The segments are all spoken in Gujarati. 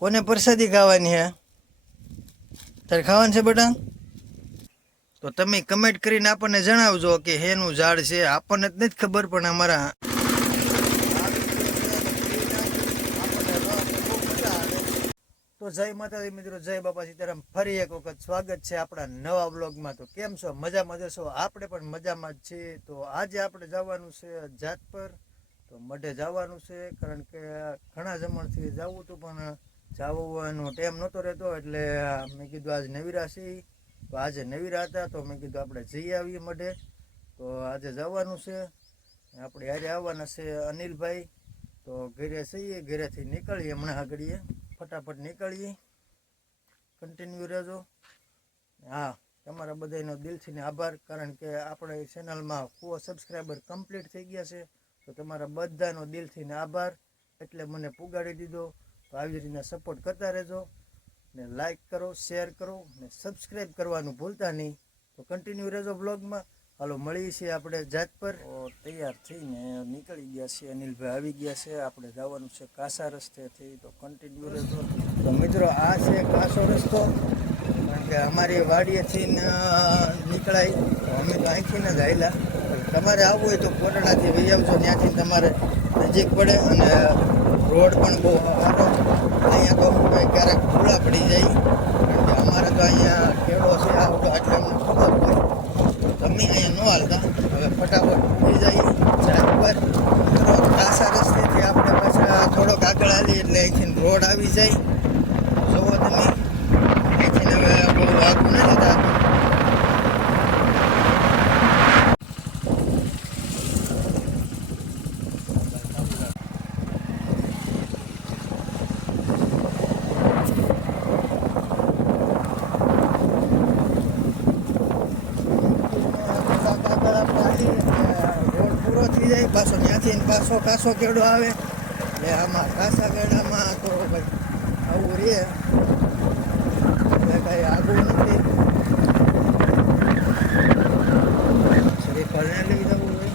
કોને પ્રસાદી ખાવાની હે? તારે ખાવાનું છે બેટા? તો તમે કમેન્ટ કરીને આપણને જણાવજો કે હેનું ઝાડ છે. આપણને જ નથી ખબર, પણ અમારા તો જય માતાજી મિત્રો, જય બાપા સીતારામ. ફરી એક વખત સ્વાગત છે આપણા નવા બ્લોગમાં. તો કેમ છો? મજામાં જશો? આપણે પણ મજામાં જ છીએ. તો આજે આપણે જવાનું છે જાત પર. તો મઢે જવાનું છે, કારણ કે ઘણા જમણથી જવું હતું, પણ જવાનો ટાઈમ નહોતો રહેતો, એટલે મેં કીધું આજ નવીરા છીએ. તો આજે નવીરા હતા, તો મેં કીધું આપણે જઈ આવીએ મઢે. તો આજે જવાનું છે. આપણે હારે આવવાના છે અનિલભાઈ. તો ઘરે જઈએ, ઘરેથી નીકળીએ હમણાં આગળીએ, ફટાફટ નીકળીએ. કન્ટિન્યુ રહેજો. હા, તમારા બધાનો દિલથી આભાર, કારણ કે આપણે ચેનલમાં 4 સબસ્ક્રાઈબર કમ્પ્લીટ થઈ ગયા છે. તો તમારા બધાનો દિલથી આભાર, એટલે મને પુગાડી દીધો. તો આવી રીતના સપોર્ટ કરતા રહેજો, ને લાઈક કરો, શેર કરો, ને સબસ્ક્રાઈબ કરવાનું ભૂલતા નહીં. તો કન્ટિન્યુ રહેજો બ્લોગમાં. હાલો, મળીએ છીએ આપણે જાત પર. તૈયાર થઈને નીકળી ગયા છીએ, અનિલભાઈ આવી ગયા છે. આપણે જવાનું છે કાસા રસ્તેથી. તો કન્ટિન્યુ રહેજો. તો મિત્રો, આ છે કાસો રસ્તો, કારણ કે અમારી વાડીએથી નીકળાય. તો અમે તો અહીંથી જ આવેલા. તમારે આવવું હોય તો કોટડાથી વહી આવજો, ત્યાંથી તમારે નજીક પડે, અને રોડ પણ બહુ સારો. અહીંયા તો ક્યારેક ખુલ્લા પડી જાય, કારણ કે અમારે તો અહીંયા કેળો છે આવતો, એટલે અમને ખબર હોય. તમે અહીંયા ન હાલતા. હવે ફટાફટ ઉભી જાય જાત પર. મિત્રો, કાસા રસ્તેથી આપણે પાછા થોડોક આગળ આવીએ એટલે અહીંથી રોડ આવી જાય. જુઓ તમે, અહીંથી હવે બહુ આગળ નથી થતું. પાછો ત્યાંથી પાછો કેળો આવે, એટલે આમાં કાસા કેળામાં તો ભાઈ આવું રે, એટલે કાંઈ આગું નથી. શ્રીફળને લઈ જવું હોય.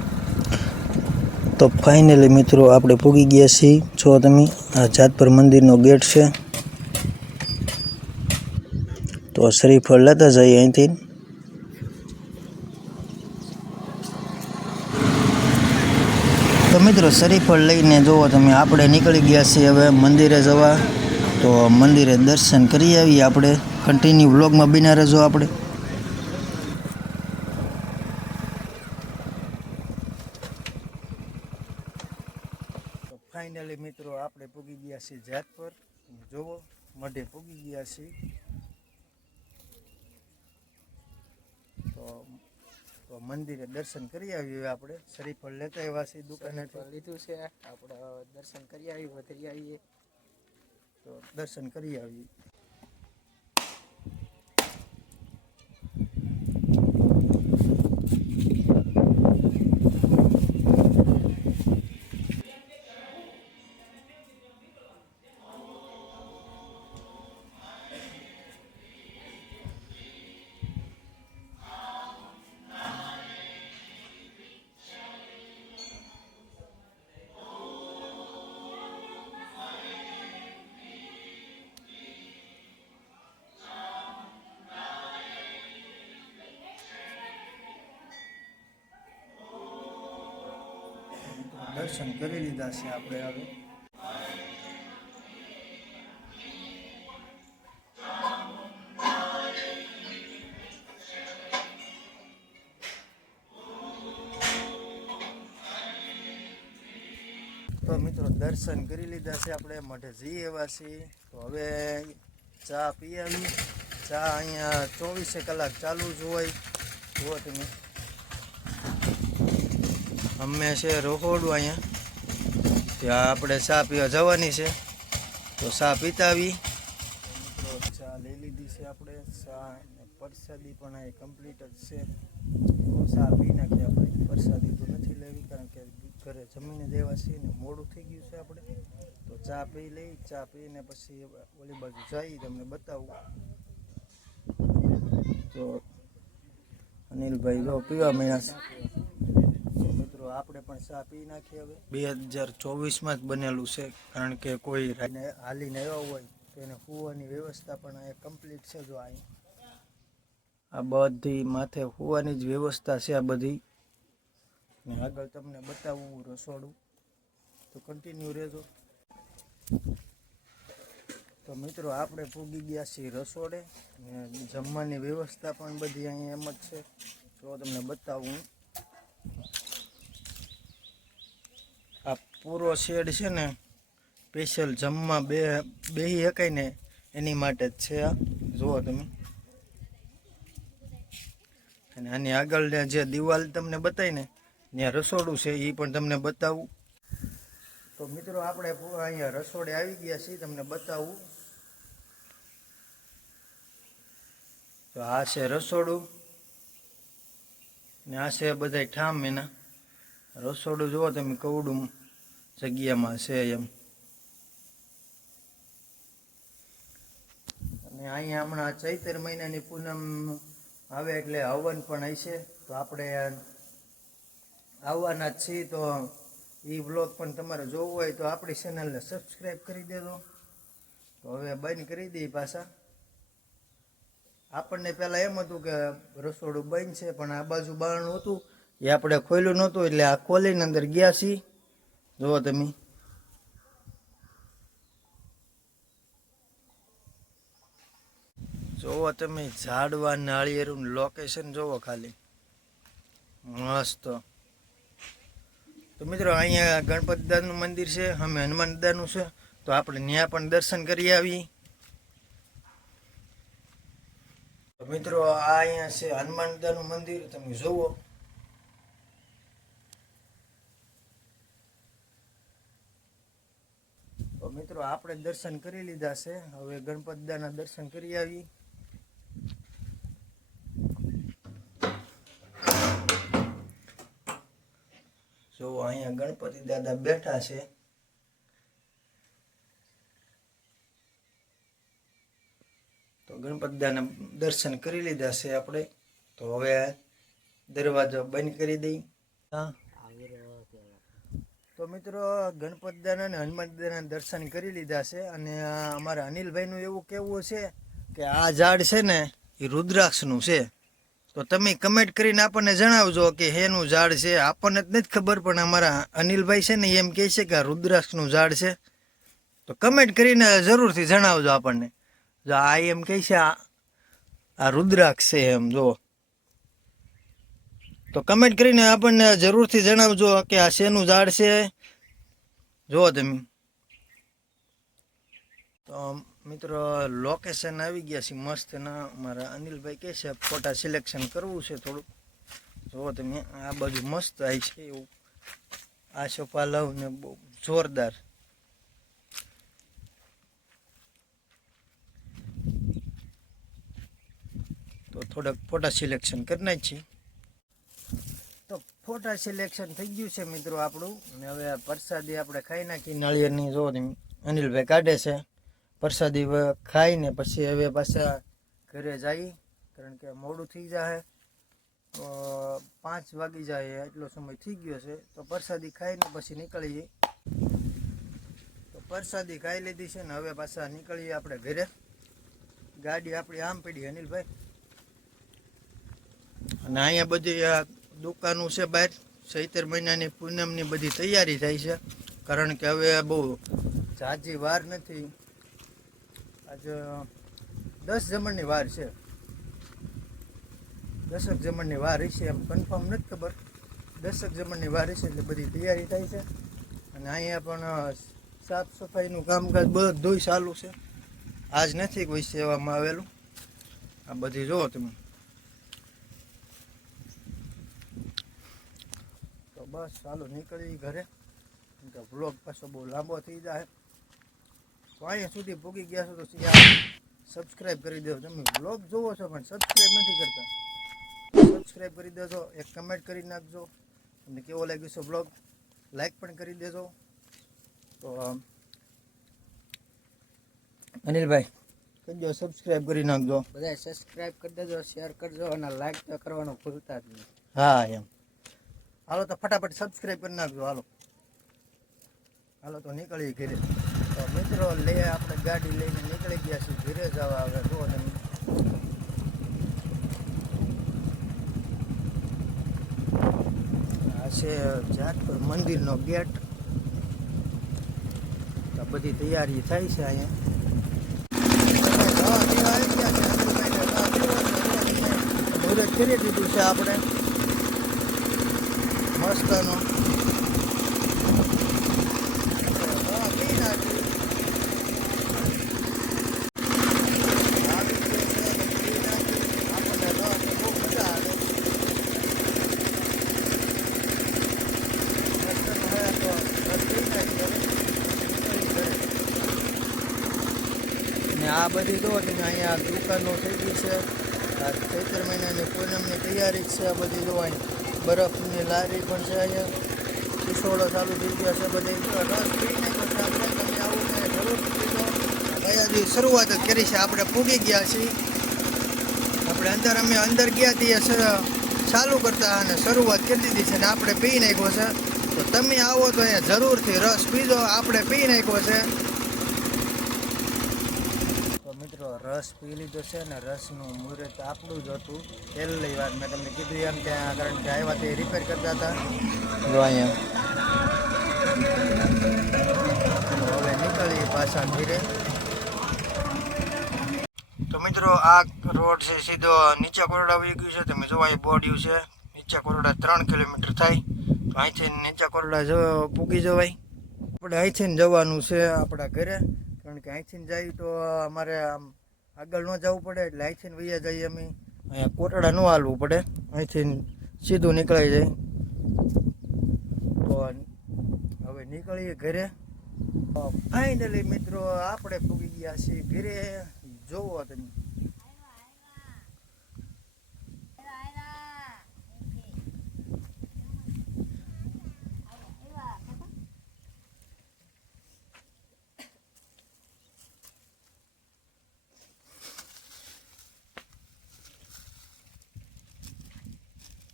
તો ફાઇનલી મિત્રો, આપણે પૂગી ગયા છીએ. જો તમે, આ જાતપર મંદિરનો ગેટ છે. તો શ્રીફળ લેતા જઈએ અહીંથી. તો મિત્રો, શ્રીફળ લઈને જુઓ તમે, આપણે નીકળી ગયા છીએ હવે મંદિરે જવા. તો મંદિરે દર્શન કરી આવીએ આપણે. કન્ટિન્યુ વ્લોગમાં બન્યા રહેજો આપણે. તો ફાઇનલી મિત્રો, આપણે પૂગી ગયા છીએ જાત પર. જુઓ, મઢે પૂગી ગયા છીએ. તો મંદિરે દર્શન કરી આવીએ આપણે. શ્રીફળ લેતા આવ્યા છીએ, દુકાને લીધું છે. આપણે દર્શન કરી આવીએ, વધરી આવીએ. તો દર્શન કરી આવીએ. દર્શન કરી લીધા છે આપણે હવે. તો મિત્રો, દર્શન કરી લીધા છે આપણે, મઢે જઈ આવ્યા છીએ. તો હવે ચા પી આવી. ચા અહીંયા 24 કલાક ચાલુ જ હોય. જુઓ તમે, અમે છે રોહોડું અહીંયા, ત્યાં આપણે ચા પીવા જવાની છે. તો ચા પીતા આવી. તો ચા લઈ લીધી છે આપણે. ચા પ્રસાદી પણ અહીં કમ્પ્લીટ જ છે. તો ચા પી નાખીએ આપણે. પ્રસાદી તો નથી લેવી, કારણ કે ઘરે જમીને દેવા છીએ ને મોડું થઈ ગયું છે આપણે. તો ચા પી લઈ. ચા પીને પછી ઓલી બાજુ જઈ તમને બતાવું. તો અનિલભાઈ જો પીવા મળ્યા છે. મિત્રો, આપણે પણ ચા પી નાખીએ હવે. 2024માં જ બનેલું છે, કારણ કે કોઈ હાલીને આવ્યા હોય તો એને હોવાની વ્યવસ્થા પણ અહીંયા કમ્પ્લીટ છે. જો અહીં આ બધી માથે હોવાની જ વ્યવસ્થા છે આ બધી. ને આગળ તમને બતાવું રસોડું, તો કન્ટિન્યુ રહેજો. તો મિત્રો આપણે પૂગી ગયા છીએ રસોડે, ને જમવાની વ્યવસ્થા પણ બધી અહીંયા એમ જ છે. જો તમને બતાવું, આ પૂરો શેડ છે ને સ્પેશિયલ જમવા બેહી શકાય ને એની માટે જ છે. આ જુઓ તમે. અને આની આગળ જે દિવાલ તમને બતાવી ને ત્યાં રસોડું છે એ પણ તમને બતાવું. તો મિત્રો આપણે અહીંયા રસોડે આવી ગયા છીએ, તમને બતાવું. તો આ છે રસોડું ને આ છે બધા ઠામ એના. રસોડું જુઓ તમે કવડું જગ્યામાં છે એમ. અને અહીંયા હમણાં ચૈત્ર મહિનાની પૂનમ આવે એટલે હવન પણ હશે, તો આપણે આવવાના જ છીએ. તો એ વ્લોગ પણ તમારે જોવો હોય તો આપણી ચેનલને સબસ્ક્રાઈબ કરી દેજો. તો હવે બંધ કરી દઈએ પાછા. આપણને પહેલાં એમ હતું કે રસોડું બંધ છે, પણ આ બાજુ બારણું હતું એ આપણે ખોલ્યું નહોતું, એટલે આ ખોલીને અંદર ગયા છીએ. જુઓ તમે. જોવો તમે ઝાડવા નાળિયેરનું લોકેશન જોવો ખાલી, મસ્ત. તો મિત્રો અહીંયા ગણપતિ દાદાનું મંદિર છે, અમે હનુમાન દાદાનું છે, તો આપણે ત્યાં પણ દર્શન કરી આવી. તો મિત્રો આ અહીંયા છે હનુમાન દાદાનું મંદિર, તમે જુઓ. તો મિત્રો આપણે દર્શન કરી લીધા છે, હવે ગણપતિ દાદાના દર્શન કરી આવી. જો અહીંયા ગણપતિ દાદા બેઠા છે. તો ગણપતિ દાદાના દર્શન કરી લીધા છે આપણે. તો હવે દરવાજો બંધ કરી દઈ. તો મિત્રો ગણપતિ દાદા અને હનુમાન દાદાના દર્શન કરી લીધા છે. અને અમારા અનિલભાઈનું એવું કહેવું છે કે આ ઝાડ છે ને એ રુદ્રાક્ષનું છે. તો તમે કમેન્ટ કરીને આપણને જણાવજો કે હેનું ઝાડ છે. આપણને જ નથી ખબર, પણ અમારા અનિલભાઈ છે ને એમ કહે છે કે આ રુદ્રાક્ષનું ઝાડ છે. તો કમેન્ટ કરીને જરૂરથી જણાવજો આપણને. જો આ એમ કહે છે આ રુદ્રાક્ષ છે એમ. જો તો કમેન્ટ કરીને આપણને જરૂરથી જણાવજો કે આ શેનું ઝાડ છે. જુઓ તમે. તો મિત્રો લોકેશન આવી ગયા છે મસ્ત ના. અમારા અનિલભાઈ કહે છે ફોટા સિલેક્શન કરવું છે થોડુંક. જુઓ તમે આ બાજુ મસ્ત આવી છે એવું. આ સોફા લવ ને બહુ જોરદાર. તો થોડાક ફોટા સિલેક્શન કરી નાખીએ. તો ફોટા સિલેક્શન થઈ ગયું છે મિત્રો આપણું. અને હવે પ્રસાદી આપણે ખાઈ નાખી નાળિયેરની. જો તમે અનિલભાઈ કાઢે છે પ્રસાદી. ખાઈને પછી હવે પાછા ઘરે જઈએ, કારણ કે મોડું થઈ જાય. 5 વાગી જાય એટલો સમય થઈ ગયો છે. તો પ્રસાદી ખાઈને પછી નીકળીએ. તો પ્રસાદી ખાઈ લીધી છે ને હવે પાછા નીકળીએ આપણે ઘરે. ગાડી આપણી આમ પડી અનિલભાઈ. અને અહીંયા બધી દુકાનો છે બહાર. ચૈત્ર મહિનાની પૂનમની બધી તૈયારી થાય છે, કારણ કે હવે બહુ ઝાઝી વાર નથી. આજે 10 જમણની વાર છે. 10 જમણની વાર હશે, એમ કન્ફર્મ નથી ખબર. 10 જમણની વાર હશે એટલે બધી તૈયારી થાય છે. અને અહીંયા પણ સાફ સફાઈનું કામકાજ બધું ચાલુ છે. આજ નથી કોઈ સેવામાં આવેલું. આ બધી જુઓ તમે. તો બસ ચાલો નીકળી ઘરે, તો વ્લોગ પાછો બહુ લાંબો થઈ જાય. તો અહીંયા સુધી પૂગી ગયા છો તો સબસ્ક્રાઈબ કરી દેજો. તમે વ્લોગ જોવો છો પણ સબસ્ક્રાઈબ નથી કરતા, સબસ્ક્રાઈબ કરી દેજો. એક કમેન્ટ કરી નાખજો તમને કેવો લાગ્યો છે વ્લોગ. લાઈક પણ કરી દેજો. તો અનિલભાઈ કરજો, સબસ્ક્રાઈબ કરી નાખજો. બધા સબસ્ક્રાઇબ કરી દેજો, શેર કરજો અને લાઈક તો કરવાનું ભૂલતા જ નહીં. હા એમ. હાલો તો ફટાફટ સબસ્ક્રાઈબ કરી નાખજો. હાલો હાલો તો નીકળીએ ઘરે. તો મિત્રો આપણે ગાડી લઈને નીકળી ગયા છીએ ઘરે જવા. હવે જુઓ તમે આ છે જાતપુર મંદિરનો ગેટ. તો બધી તૈયારી થાય છે અહીંયા. મુહૂર્ત કરી દીધું છે આપણે મસ્તનું. ને આ બધી જો તમે અહીંયા દુકાનો થઈ ગઈ છે. આ ચૈત્ર મહિનાની પૂનમની તૈયારી જ છે. આ બધી જો અહીં બરફની લારી પણ છે. અહીંયા કિશોરો ચાલુ થઈ ગયા છે. બધી રસ પીને પછી આપણે તમે આવું ને જરૂર પીધો. અહીંયાથી શરૂઆત જ કરી છે. આપણે પૂગી ગયા છીએ. આપણે અંદર ગયા છીએ ચાલુ કરતા અને શરૂઆત કરી દીધી છે ને આપણે પી નાખ્યો છે. તો તમે આવો તો અહીંયા જરૂરથી રસ પીજો. આપણે પી નાખ્યો છે. તો મિત્રો રસ પી લીધો છે ને રસનું મુહૂર્ત આપણું જ હતું. પહેલી વાર મેં તમને કીધું એમ ત્યાં કારણ કે આવ્યા તે રિપેર કરતા હતા. જો અહીંયા હવે નીકળીએ પાછા ઘરે. તો મિત્રો આ રોડ છે સીધો નીચે કોરડા આવી ગયું છે. તમે જોવા એ બોર્ડ છે નીચે કોરડા 3 કિલોમીટર થાય. તો અહીંથી નીચે કોરડા પૂગી જવાય. આપણે અહીંથી જવાનું છે આપણા ઘરે કારણ કે અહીંથી જઈએ તો અમારે આમ આગળ ન જવું પડે એટલે અહીંથી વૈયા જઈએ અમે. અહીંયા કોટડા ન હાલવું પડે. અહીંથી સીધું નીકળાઈ જાય. તો હવે નીકળીએ ઘરે. ફાઇનલી મિત્રો આપણે પૂગી ગયા છીએ ઘરે. જોવો તમે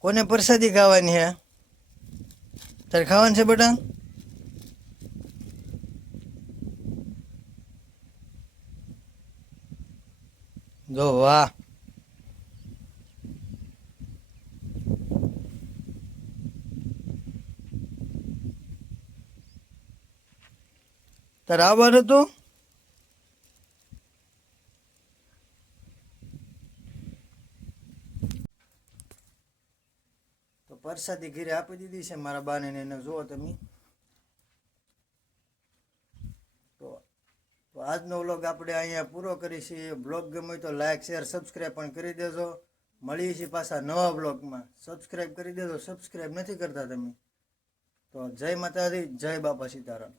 કોને પ્રસાદી ખાવાની હે? તારે ખાવાનું છે બેટા? જો વાહ, તારે આવવાનું હતું? તો પ્રસાદી ઘરે આપી દીધી છે મારા બાને ને એને જુઓ તમે. તો આજનો વ્લોગ આપણે અહીંયા પૂરો કરીશું. બ્લોગ ગમે તો લાઈક શેર સબસ્ક્રાઈબ પણ કરી દેજો. મળીએ છીએ પાછા નવા બ્લોગમાં. સબસ્ક્રાઈબ કરી દેજો. સબસ્ક્રાઈબ નથી કરતા તમે તો જય માતાજી, જય બાપા સીતારામ.